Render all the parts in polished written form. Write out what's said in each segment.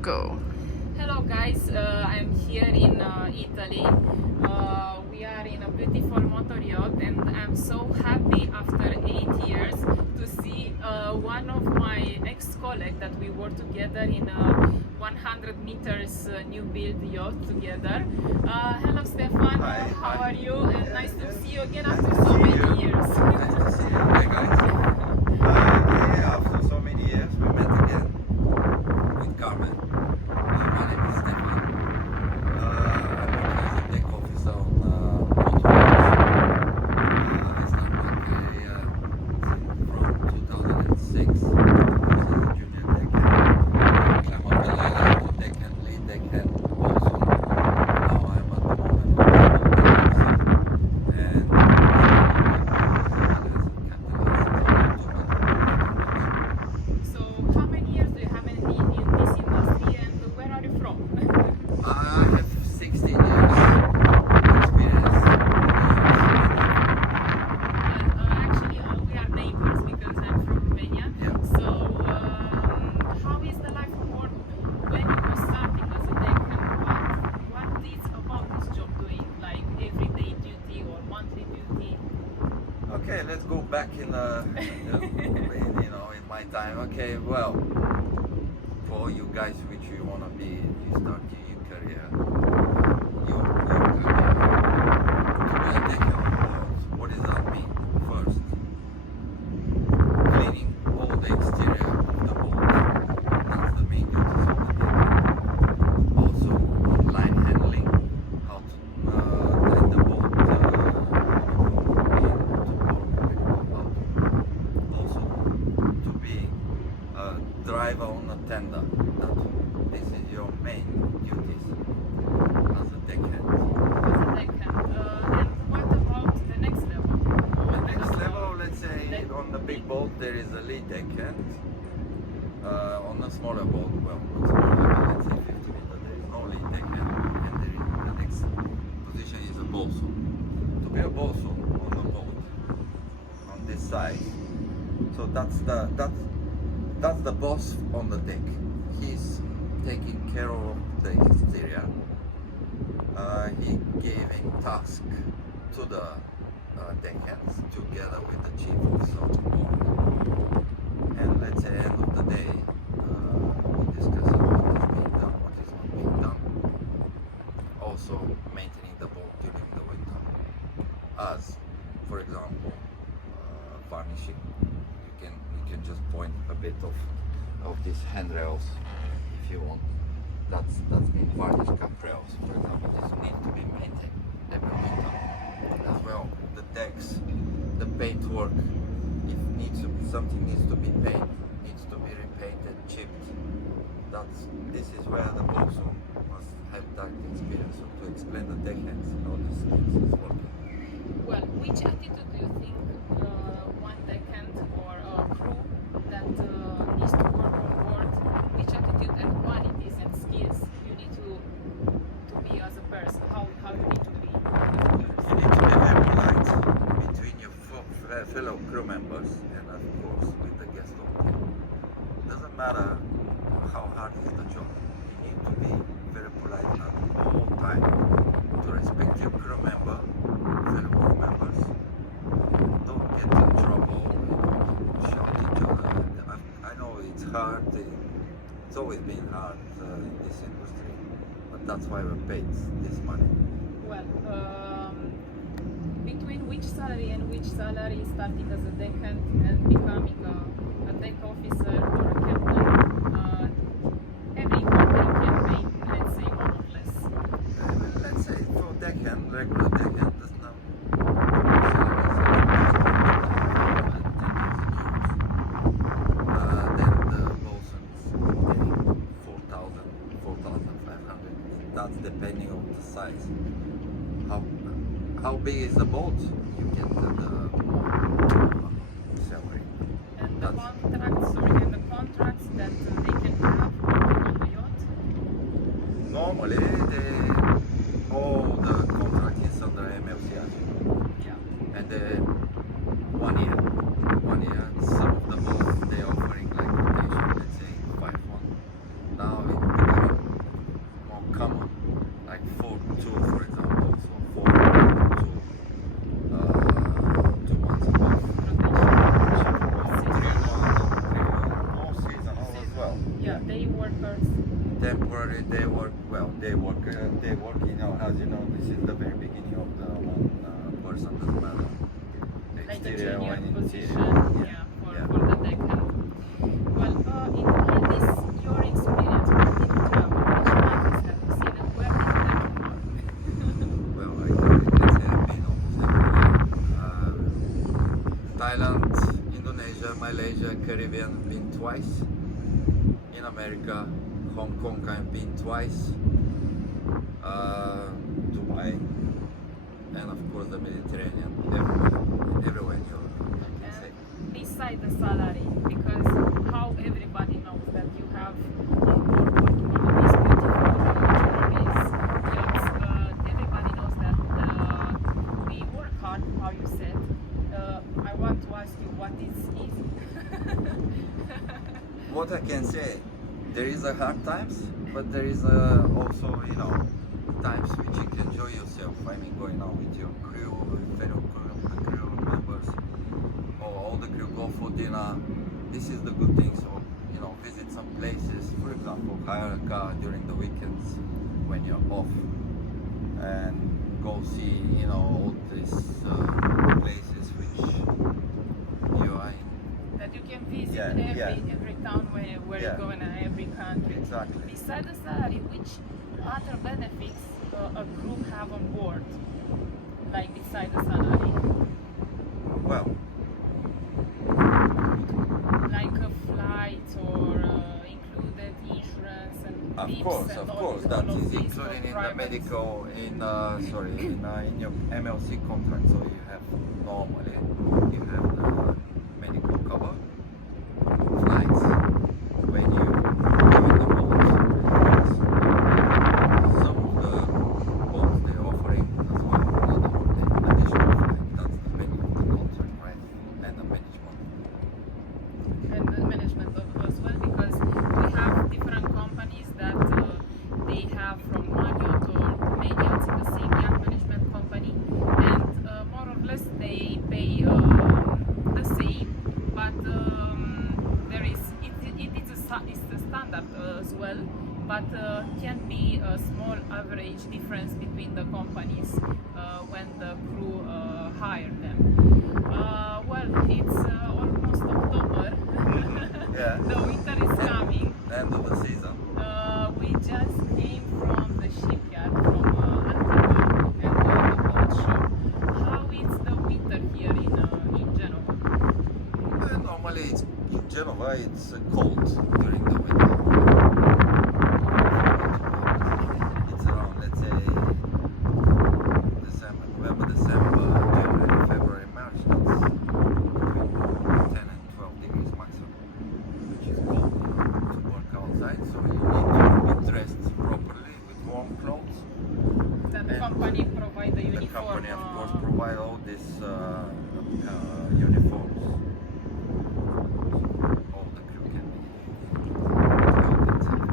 Go. Hello guys, I'm here in Italy. We are in a beautiful motor yacht and I'm so happy after 8 years to see one of my ex-colleagues that we worked together in a 100 meters new build yacht together. Hello Stefan, how are you? And nice to see you again after so many years. Nice to see you. Hi guys. After so many years we met again with Carmen. My name is Stefan. I'm working as a deck officer on motorboats. I started my career from 2006 as a junior deckhand. Climb up the ladder to deckhand, lead deckhand, also. Now I'm at the moment a deck officer and So how many years do you have in this industry and where are you from? I have 16 years experience. Actually, we are neighbors because I'm from Romania. Yeah. So, how is the life on board when you were starting as a deckhand? What is about this job doing? Like everyday duty or monthly duty? Okay, let's go back in in my time. Okay, well, for all you guys which you wanna be, you start your career. Your career to be a deckhand on board. What does that mean? First, cleaning all the exterior of the boat. That's the main duties of the deckhand. Also, line handling, how to take the boat also to be a driver on a tender. This is your main duties as a deckhand. As a deckhand. And what about the next level? The next level, let's say on the big boat there is a lead deckhand. On a smaller boat, well, not smaller, but let's say 50 meter, there is no lead deckhand, and there is, the next position is a bosun. To be a bosun on a boat on this side, so that's the boss on the deck. He's taking care of the exterior. He giving task to the deckhands together with the chief officer on board. And let's say end of the day, we discuss what is being done, what is not being done. Also maintaining the boat during the winter. As, for example, varnishing. You can just point a bit of these handrails if you want. That's been varnished cap rails, for example. This need to be maintained every winter. As well, the decks, the paint work, if something needs to be painted, needs to be repainted, chipped. This is where the bosun must have that experience to explain the deckhands how this is working. Well, which attitude do you think one deckhand or a crew that needs to work on board, which attitude and qualities and skills you need to be as a person? How you need to be? You need to be very polite between your fellow crew members and of course with the guest of the boat. Doesn't matter how hard is the job. You need to be very polite at all time to respect your crew member, fellow crew members. Don't get in trouble, shout each other. I know it's hard. It's always been hard in this industry, but that's why we're paid this money. Well, between which salary and which salary, starting as a deckhand and becoming a deck officer or a captain, every company can pay, let's say, more or less. Let's say for deckhand, regular deckhand does not then the bosun's getting 4,000, 4,500. That's depending on the size. How big is the boat? You get the salary. And the contracts that they can have on the yacht. Normally, all the contract is under MLCR. Yeah. And 1 year. 1 year. Some of the boats they offering like rotation, let's say 5-1. Now it becomes workers? Temporary day work. Well, day work. You know, as you know, this is the very beginning of the one person doesn't matter. Like a Exterior junior and position, interior. yeah, for Yeah. the deckhand. Well, in all this, your experience, where did you travel? Which countries have you seen and where did you learn more? Well, I can say I've been almost everywhere. Thailand, Indonesia, Malaysia, Caribbean, been twice. In America, Hong Kong, I've been twice. Dubai, and of course the Mediterranean. Everywhere in Europe, I can say. Beside the salary, because how everybody knows that you have you're working on these beautiful luxurious yachts. Everybody knows that we work hard, how you said. I want to ask you what is easy. What I can say, there is a hard times, but there is also, you know, times which you can enjoy yourself. I mean, going out with your crew, fellow crew members, or all the crew go for dinner. This is the good thing. So, you know, visit some places. For example, hire a car during the weekends when you're off, and go see, you know, all these places which you are in. That you can visit Yeah, every town where Yeah. you go in every country. Exactly. Beside the salary, which other benefits a crew have on board, like beside the salary, Well, like a flight or included insurance and of tips course, and of all course, this- that all of is these included in the private- medical, in your MLC contract. So you have normally you have the medical cover, flights when you join the boat. Some of the boats they're offering as well another additional flight. That's depending on the contract, right, and the management. and the management of as well, because we have different companies that they have from one yacht or many yachts in the same yacht management company, and more or less they pay the same, but there is it's the standard as well, but can be a small average difference between the companies when the crew hire them. Well, it's almost October. Yeah. The winter is coming. End of the season. We just came from the shipyard from Antigua and the boat show. How is the winter here in Genova? Normally, in Genova, it's cold during the winter. It's around, let's say, November, December, January, February, March. That's between 10 and 12 degrees maximum, which is cold to work outside. So you need to be dressed properly with warm clothes. The And company provide the The uniform. company, of course, provide all these uniforms. All the crew can help themselves.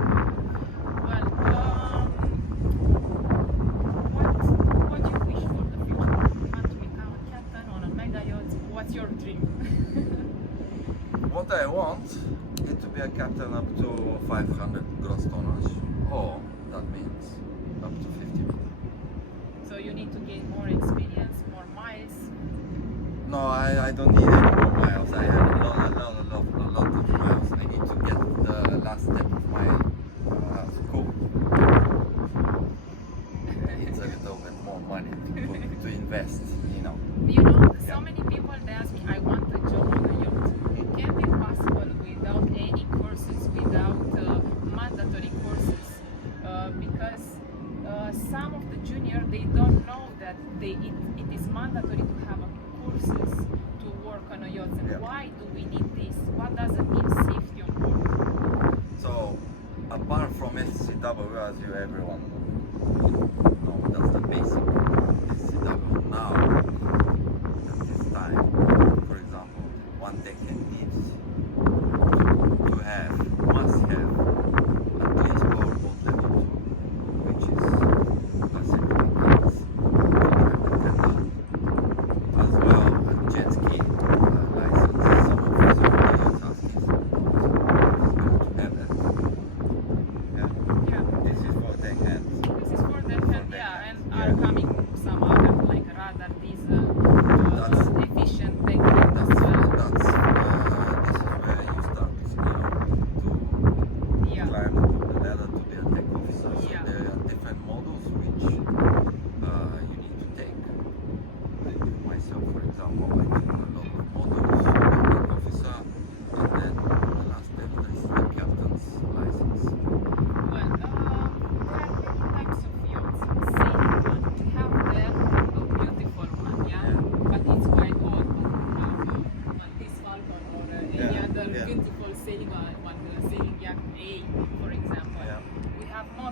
Well, what you wish for the future? You want to become a captain on a mega yacht? What's your dream? What I want is to be a captain up to 500 gross tonnage, or that means up to 50 meters. So you need to gain more experience, more miles. No, I don't need any more miles. I have a lot of miles. I need to get the last step of my school. It's a little bit more money to invest, you know. You know, so Yeah. many people they ask me, I want a job on a yacht. It can be possible without any courses, without mandatory courses, because some of the junior they don't know that it is mandatory to have a courses to work on a yacht. And Yeah. why do we need this? What does it mean safety on board? So, apart from SCW, as you everyone know, that's the basic SCW now. At this time, for example, one deckhand needs to have, must have, at least powerboat level 2, which is basically means to drive the canal, as well as jet ski license. Some of the yachts asking is going to have that.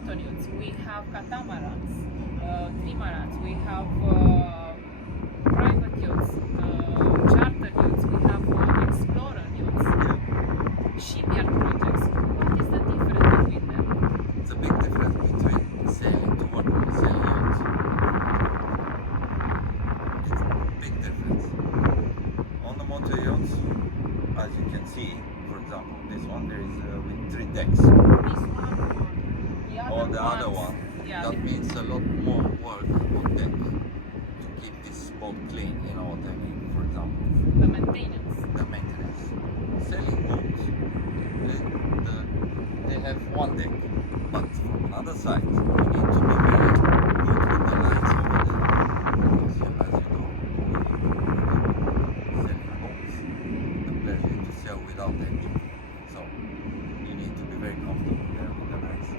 motor yachts, we have catamarans, trimarans, we have private yachts, charter yachts, we have explorer yachts, shipyard projects. What is the difference between them? It's a big difference between sailing to work and sailing yachts. It's a big difference. On the motor yachts, as you can see, for example, this one there is with 3 decks. This one Or the other ones, one. yeah, That means a lot more work on deck to keep this boat clean. You know what I mean? For example, the maintenance. the maintenance. Sailing boats, they have one deck, but from another side, you need to be very good with the lines over there. Because as you know, sailing boats, the pleasure is to sail without engine. So you need to be very comfortable there with the lines.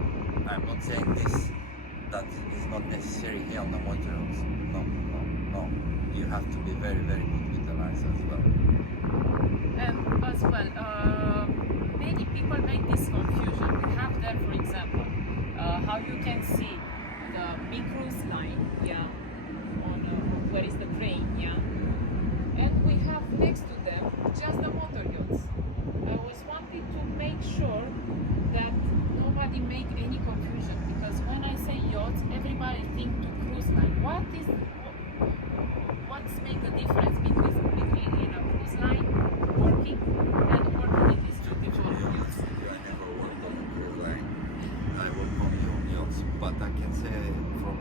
I'm not saying this, that is not necessary here on the motor yachts. No. You have to be very, very good with the lines as well. And as well, many people make this confusion. We have there, for example, how you can see the big cruise line, yeah, on where is the crane, yeah, and we have next to them just the motor yachts. I was wanting to make sure that nobody make any confusion, because when I say yachts, everybody think to cruise line. What's make the difference between in a cruise line working and working in these beautiful yachts? I never worked on a cruise line. I work on yachts, but I can say from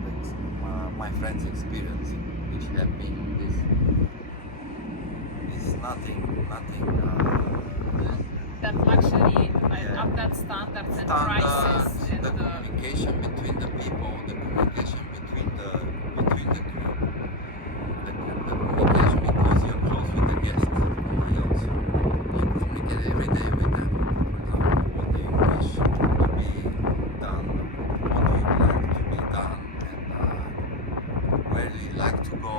my friend's experience, which have been on this, is nothing. That luxury, up that standards and prices, and the communication between the people, the communication between the crew, the communication because you're close with the guests on the yachts. You communicate every day with them. For example, what do you wish to be done? What do you like to be done? And where do you like to go?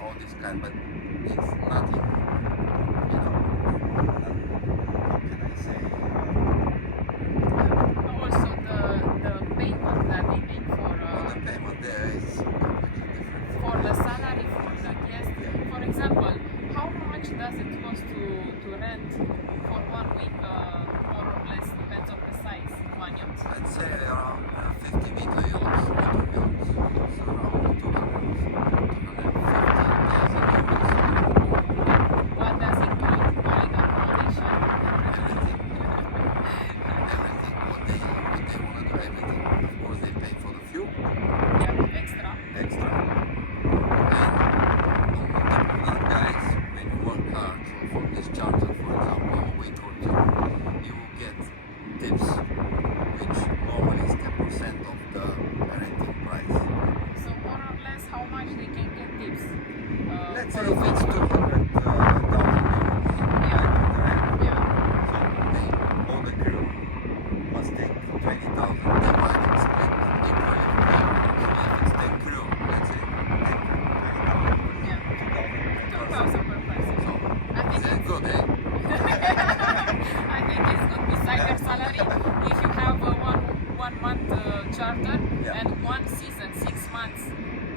All this kind, but it's nothing. You know. How can I say? also the payment that they make for The payment there is completely different. for the salary for the guest. For example, how much does it cost to rent for 1 week, more or less, depends on the size, one yacht? I'd say around 50 meter yachts, motor yachts. It's around 250,000 euros. What does it include? Only the accommodation? Everything. Everything. What they want to do, everything. Of course, they pay for the fuel, Yeah, extra. extra. And on top of that, guys, when you work hard for this charter, for example, a week or 2, you will get tips, which normally is 10% of the renting price. So more or less, how much they can get tips? Let's for say a if week? it's 200,000 euros, Yeah. right? Yeah. So they, all the crew must take 20,000, divided, split equally. So if it's 10 crew, let's say 10 crew, 20,000, Yeah. 2,000 2,000 per person. So, I think is that it's good, eh? I think it's good beside your salary if you have a one month charter Yeah. and 1 season, 6 months,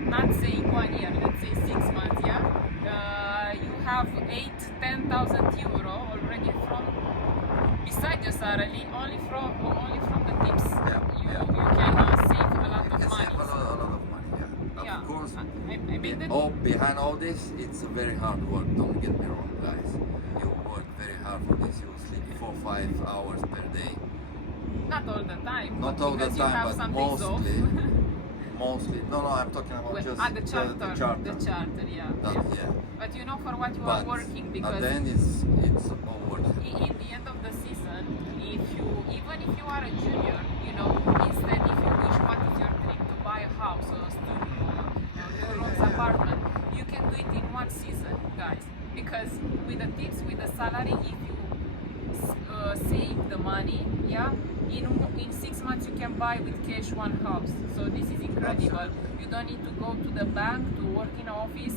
not saying 1 year, let's say 6 months, yeah. You have 8-10,000 euro already from beside your salary, only from the tips. Yeah, You yeah. can save a lot of You can money. save a lot of money, yeah. Yeah. Of course, I mean that. behind all this, it's a very hard work, don't get me wrong, guys. You work very hard for this, you sleep 4-5 hours per day. Not all the time. Not but all the because you time, have but some days off. mostly. No, I'm talking about Well, just the charter. the charter. The charter, yeah. That, Yeah. yeah. But you know for what you But are working, at because the end, it's all worth it. in the end of the season, if you even if you are a junior, you know, instead if you wish what is your dream to buy a house or a studio or two rooms apartment, you can do it in 1 season, guys. Because with the tips, with the salary, if you save the money, yeah, in 6 months you can buy with cash 1 house. So this is incredible. You don't need to go to the bank to work in an office,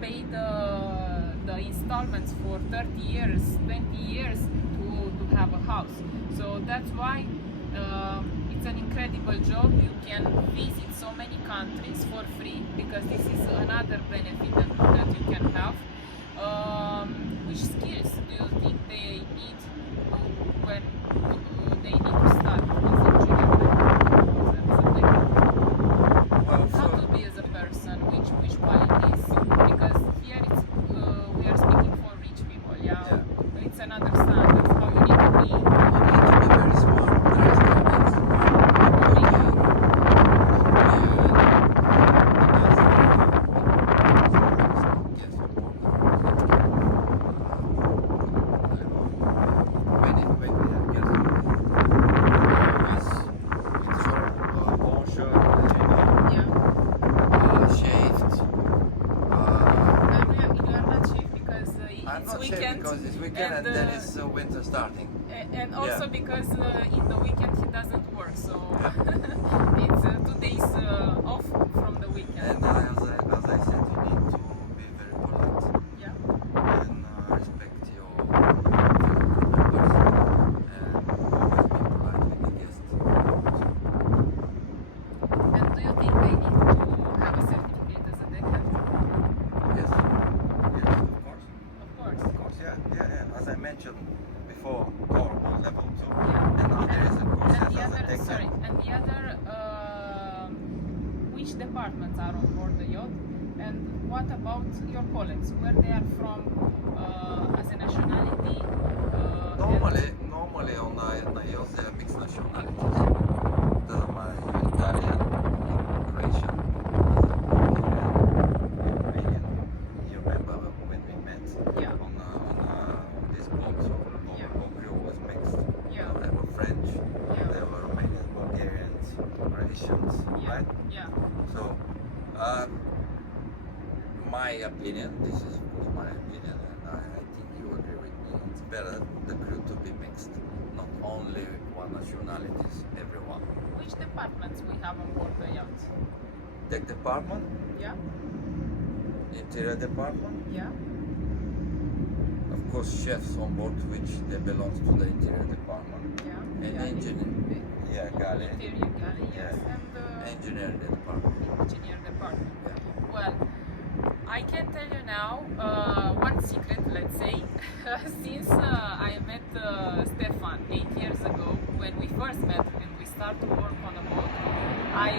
pay the installments for 30 years, 20 years to have a house. So that's why it's a job, you can visit so many countries for free, because this is another benefit that you can have. Which skills do you think they need when they need to start as a junior? Well, How to be as a person, which qualities? Because here it's we are speaking for rich people, yeah. It's another standard. How you need to be. you need to be very smart. There is because it's weekend and then it's winter starting. And also because in the weekend he doesn't work, so it's 2 days off from the weekend. And as I said, you need to be very polite. Yeah. And respect your members and always be polite with the guests. And do you think they need to have a certificate as a deckhand? Yes. Yes, of course. Of course. Of course, yeah. As I mentioned before, all level 2. Yeah. And now there is a course And the as a other, deckhand. sorry, and the other, which departments are on board the yacht? And what about your colleagues? Where they are from as a nationality? Normally on the yacht they are mixed nationalities. Doesn't matter, Italian, Croatian, Romanian. You remember when we met Yeah. on this boat, so all crew was mixed. Yeah. There were French, Yeah. there were Romanians, Bulgarians, Croatians, Yeah. right? Yeah. So, my opinion, this is of course my opinion, and I think you agree with me, it's better the crew to be mixed, not only one nationalities, everyone. Which departments we have on board the yacht? Deck department, Yeah. interior department, Yeah. of course chefs on board, which they belong to the interior department, Yeah. and Galley. engineer, galley, Interior galley, yes. Yeah. And engineering department. engineer department. Well, I can tell you now one secret, let's say. Since I met Stefan 8 years ago, when we first met and we started to work on a boat, I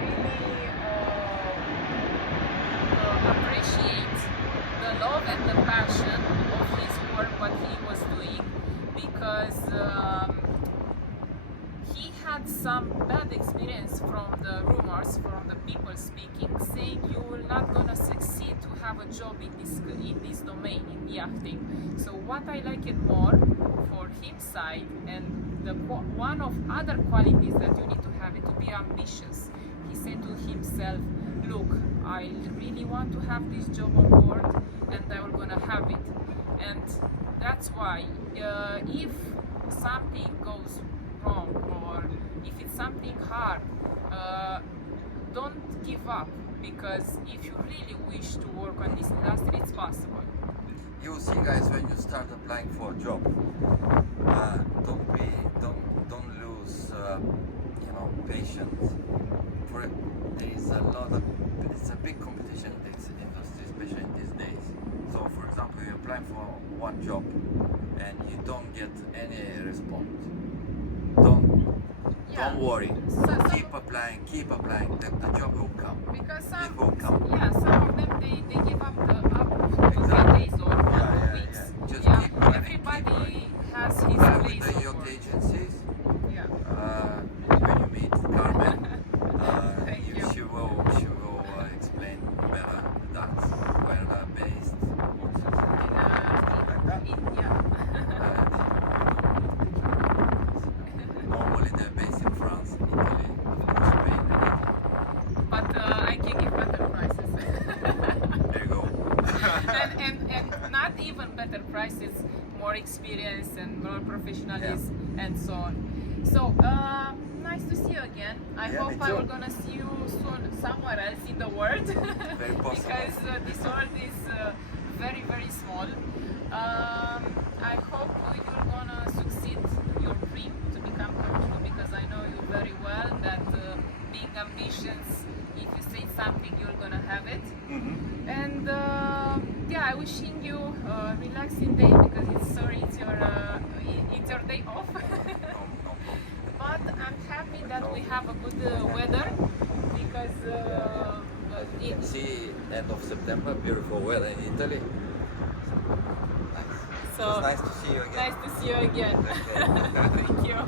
really appreciate the love and the passion of his work, what he was doing, because he had some bad experience from the rumors, from the people speaking, saying you will not gonna succeed to have a job in this domain, in yachting. So what I like it more for his side, and one of other qualities that you need to have it to be ambitious. He said to himself, look, I really want to have this job on board, and I'm gonna have it. And that's why if something goes wrong, or if it's something hard, don't give up, because if you really wish to work on this industry, it's possible. You will see, guys, when you start applying for a job, don't lose patience. There is it's a big competition in this industry, especially in these days. So for example, you apply for one job and you don't get any response, don't worry. Keep applying. The job will come. Because It will come. some of them they give up the Exactly. days or 1 weeks. Just keep running, Everybody has his Apply with place the of yacht work. agencies. Yeah. When you meet Carmen, Thank you. she will explain better that where they're based, courses, like that. Normally they're based in France, Italy, of course Spain, and Italy. But I can give better prices. There you go. and not even better prices, more experience and more professionalism and so on. So nice to see you again. I Yeah, hope me I too. will gonna see you soon somewhere else in the world. Very possible. Because this world is very, very small. I hope you're gonna succeed your dream to become come true, because I know you very well. something, you're gonna have it. Mm-hmm. And yeah, I'm wishing you a relaxing day because it's your day off. But I'm happy that we have a good weather because As you can see, end of September, beautiful weather in Italy. Nice. so It's nice to see you again. nice to see you again. Okay. Thank you.